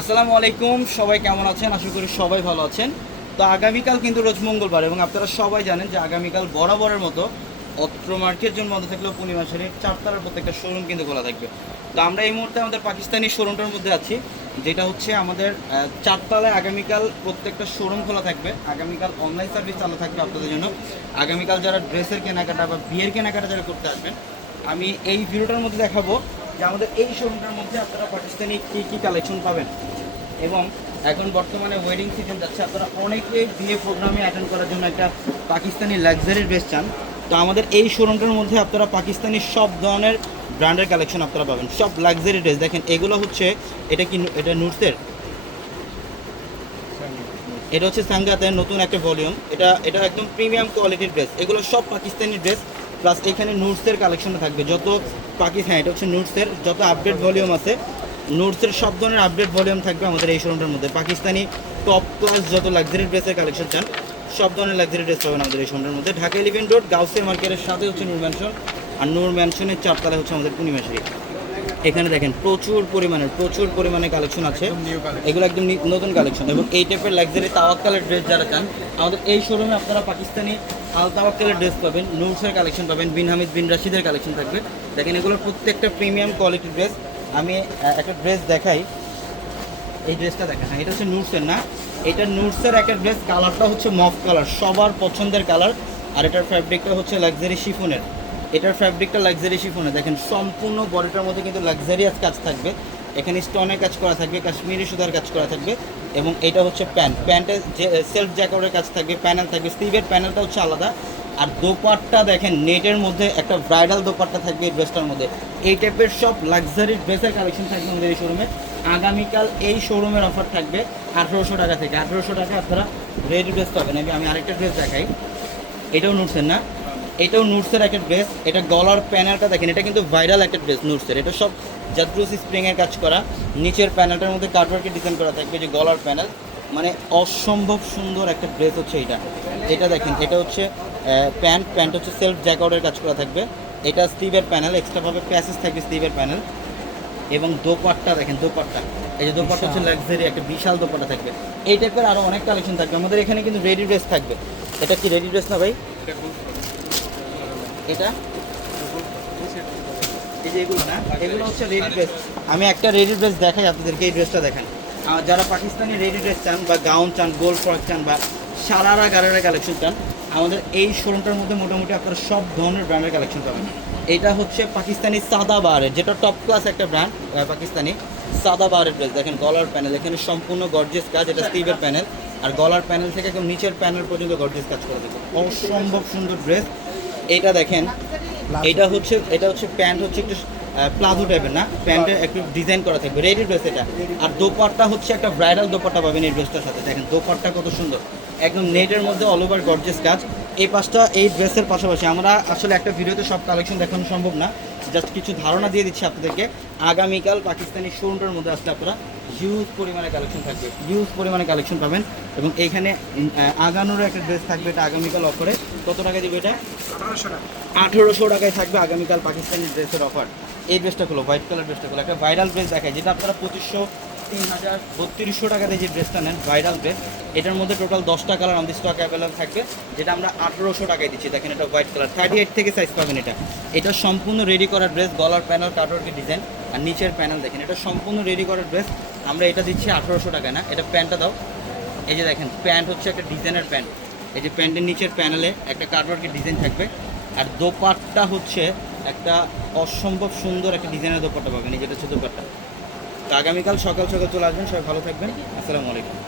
আসসালামু আলাইকুম, সবাই কেমন আছেন? আশা করি সবাই ভালো আছেন। তো আগামীকাল কিন্তু রোজ মঙ্গলবার এবং আপনারা সবাই জানেন যে আগামীকাল বরাবরের মতো অত্র মার্কেট জন্য বন্ধ থাকলেও পূর্ণিমা শ্রেণির চারতারার প্রত্যেকটা শোরুম কিন্তু খোলা থাকবে। তো আমরা এই মুহূর্তে আমাদের পাকিস্তানি শোরুমটার মধ্যে আছি, যেটা হচ্ছে আমাদের চারতলায় আগামীকাল প্রত্যেকটা শোরুম খোলা থাকবে। আগামীকাল অনলাইন সার্ভিস চালু থাকবে আপনাদের জন্য। আগামীকাল যারা ড্রেসের কেনাকাটা বা বিয়ের কেনাকাটা যারা করতে আসবেন, আমি এই ভিডিওটার মধ্যে দেখাবো। যে আমাদের এই শোরুমটার মধ্যে আপনারা পাকিস্তানি কী কী কালেকশন পাবেন? এবং এখন বর্তমানে ওয়েডিং সিজন যাচ্ছে, আপনারা অনেকে বিয়ে প্রোগ্রামে অ্যাটেন্ড করার জন্য একটা পাকিস্তানি লাক্সারি ড্রেস চান। তো আমাদের এই শোরুমটার মধ্যে আপনারা পাকিস্তানি সব ধরনের ব্র্যান্ডের কালেকশন আপনারা পাবেন। সব লাক্সারি ড্রেস দেখেন, এগুলো হচ্ছে, এটা কি, এটা নুটসের এটা হচ্ছে সাঙ্গাতের নতুন একটা ভলিউম এটা এটা একদম প্রিমিয়াম কোয়ালিটির ড্রেস এগুলো সব পাকিস্তানি ড্রেস প্লাস এখানে নোটসের কালেকশনটা থাকবে। যত পাকিস্তান এটা হচ্ছে নোটসের যত আপডেট ভলিউম আছে নোটসের সব ধরনের আপডেট ভলিউম থাকবে আমাদের এই শোরুমটার মধ্যে। পাকিস্তানি টপ ক্লাস যত লাক্সারি ড্রেসের কালেকশন চান, সব ধরনের লাক্সারি ড্রেস পাবেন আমাদের এই শোরুমটার মধ্যে। ঢাকা ইলেভেন রোড গাউসিয়া মার্কেটের সাথে হচ্ছে নূর ম্যানশন আর নূর ম্যানশনের চারতলায় হচ্ছে আমাদের পূর্ণিমাশারি এখানে দেখেন প্রচুর পরিমাণের প্রচুর পরিমাণে কালেকশন আছে। এগুলো একদম নতুন কালেকশন এবং এই টাইপের লাক্সারি তাওয়াক্কালের ড্রেস যারা চান আমাদের এই শোরুমে আপনারা পাকিস্তানি আল তাওয়াক্কালের ড্রেস পাবেন নুরসের কালেকশন পাবেন বিন হামিদ বিন রাশিদের কালেকশন থাকবে। দেখেন এগুলোর প্রত্যেকটা প্রিমিয়াম কোয়ালিটির ড্রেস আমি একটা ড্রেস দেখাই। এই ড্রেসটা দেখেন হ্যাঁ এটা হচ্ছে নুটসের না? এটা নুটসের একটা ড্রেস কালারটা হচ্ছে মফ কালার সবার পছন্দের কালার আর এটার ফ্যাব্রিকটা হচ্ছে লাক্সারি শিফনের এটার ফ্যাব্রিকটা লাক্সারি শিফনের দেখেন, সম্পূর্ণ বডিটার মধ্যে কিন্তু লাক্সারিয়াস কাজ থাকবে। এখানে স্টোনের কাজ করা থাকবে, কাশ্মীরি সুতার কাজ করা থাকবে এবং এটা হচ্ছে প্যান্ট প্যান্টের যে সেলফ জ্যাকেটের কাজ থাকবে প্যানেল থাকবে স্লিভের প্যানেলটা হচ্ছে আলাদা। আর দোপাট্টা দেখেন নেটের মধ্যে একটা ব্রাইডাল দোপাট্টা থাকবে এই ড্রেসটার মধ্যে। এই টাইপের সব লাক্সারি ড্রেসের কালেকশন থাকবে আমাদের এই শোরুমে আগামীকাল এই শোরুমের অফার থাকবে আঠেরোশো টাকা থেকে। আঠেরোশো টাকা আপনারা রেডি ড্রেস পাবেন। আমি আরেকটা ড্রেস দেখাই। এটাও নুটসের না? এটাও নুটসের একটা ড্রেস এটা গলার প্যানেলটা দেখেন এটা কিন্তু ভাইরাল একটা ড্রেস নুটসের এটা সব জাদ্রুস স্প্রিংয়ের কাজ করা নিচের প্যানেলটার মধ্যে কাটওয়ার্কের ডিজাইন করা থাকবে যে গলার প্যানেল মানে অসম্ভব সুন্দর একটা ড্রেস হচ্ছে এটা। এটা দেখেন এটা হচ্ছে প্যান্ট প্যান্ট হচ্ছে সেলফ জ্যাকআউটের কাজ করা থাকবে এটা স্টিভের প্যানেল এক্সট্রাভাবে প্যাসেজ থাকবে স্টিভের প্যানেল এবং দোপাট্টা দেখেন দোপাট্টা এই যে দোপাট্টা হচ্ছে লাক্সারি একটা বিশাল দোপাট্টা থাকবে। এই টাইপের আরও অনেক কালেকশন থাকবে আমাদের এখানে কিন্তু রেডি ড্রেস থাকবে। এটা কি রেডি ড্রেস না ভাই? এটা? হচ্ছে রেডি ড্রেস আমি একটা রেডি ড্রেস দেখাই আপনাদেরকে, এই ড্রেসটা দেখেন। যারা পাকিস্তানি রেডি ড্রেস চান বা গাউন চান গোল ফ্রক চান বা সারারা গারারা কালেকশন চান, আমাদের এই শোরুমটার মধ্যে মোটামুটি আপনারা সব ধরনের ব্র্যান্ডের কালেকশন পাবেন। এটা হচ্ছে পাকিস্তানি সাদা বারের, যেটা টপ ক্লাস একটা ব্র্যান্ড পাকিস্তানি সাদা বারের ড্রেস দেখেন গলার প্যানেল এখানে সম্পূর্ণ গর্জেস কাজ, এটা স্টিভের প্যানেল আর গলার প্যানেল থেকে একদম নিচের প্যানেল পর্যন্ত গর্জেস কাজ করে দেবে। অসম্ভব সুন্দর ড্রেস এটা দেখেন এটা হচ্ছে এটা হচ্ছে প্যান্ট হচ্ছে একটু প্লাজো টাইপের না? প্যান্টের একটু ডিজাইন করা থাকবে। রেডি ড্রেস এটা। আর দোপারটা হচ্ছে একটা ব্রাইডাল দোপারটা পাবেন এই ড্রেসটার সাথে। দেখেন দোপারটা কত সুন্দর। একদম নেটের মধ্যে অল ওভার গর্জেস কাজ। এই পাঁচটা এই ড্রেসের পাশাপাশি আমরা আসলে একটা ভিডিওতে সব কালেকশন দেখানো সম্ভব না। জাস্ট কিছু ধারণা দিয়ে দিচ্ছি আপনাদেরকে। আগামীকাল পাকিস্তানি শোরুমটার মধ্যে আসলে আপনারা হিউজ পরিমাণে কালেকশন থাকবে। হিউজ পরিমাণে কালেকশন পাবেন এবং এইখানে আগানোর একটা ড্রেস থাকবে এটা আগামীকাল অফারে কত টাকা দেবে এটা? আঠেরোশো টাকায় থাকবে আগামীকাল পাকিস্তানি ড্রেসের অফার এই ড্রেসটা হলো হোয়াইট কালার ড্রেসটা হলো একটা ভাইরাল ড্রেস দেখায়, যেটা আপনারা পঁচিশশো তিন হাজার বত্রিশশো টাকাতে যে ড্রেসটা নেন ভাইরাল ড্রেস এটার মধ্যে টোটাল দশটা কালার আমাদের স্টক অ্যাভেলেবল থাকবে, যেটা আমরা আঠেরোশো টাকায় দিচ্ছি। দেখেন এটা হোয়াইট কালার থার্টি এইট থেকে সাইজ পাবেন এটা। এটা সম্পূর্ণ রেডি করা ড্রেস গলার প্যানেল কাটওয়ার্কের ডিজাইন আর নিচের প্যানেল দেখেন, এটা সম্পূর্ণ রেডি করা ড্রেস আমরা এটা দিচ্ছি আঠেরোশো টাকায় না, এটা প্যান্টটা দাও। এই যে দেখেন, প্যান্ট হচ্ছে একটা ডিজাইনের প্যান্ট। এই যে প্যান্টের নিচের প্যানেলে একটা কাটওয়ার্কের ডিজাইন থাকবে, আর দোপাট্টা হচ্ছে একটা অসম্ভব সুন্দর একটা ডিজাইনের দোপাট্টা পাবেন, এই যেটা হচ্ছে দোপাট্টা। আগামীকাল সকাল সকাল চলে আসবেন সবাই ভালো থাকবেন। আসসালামু আলাইকুম।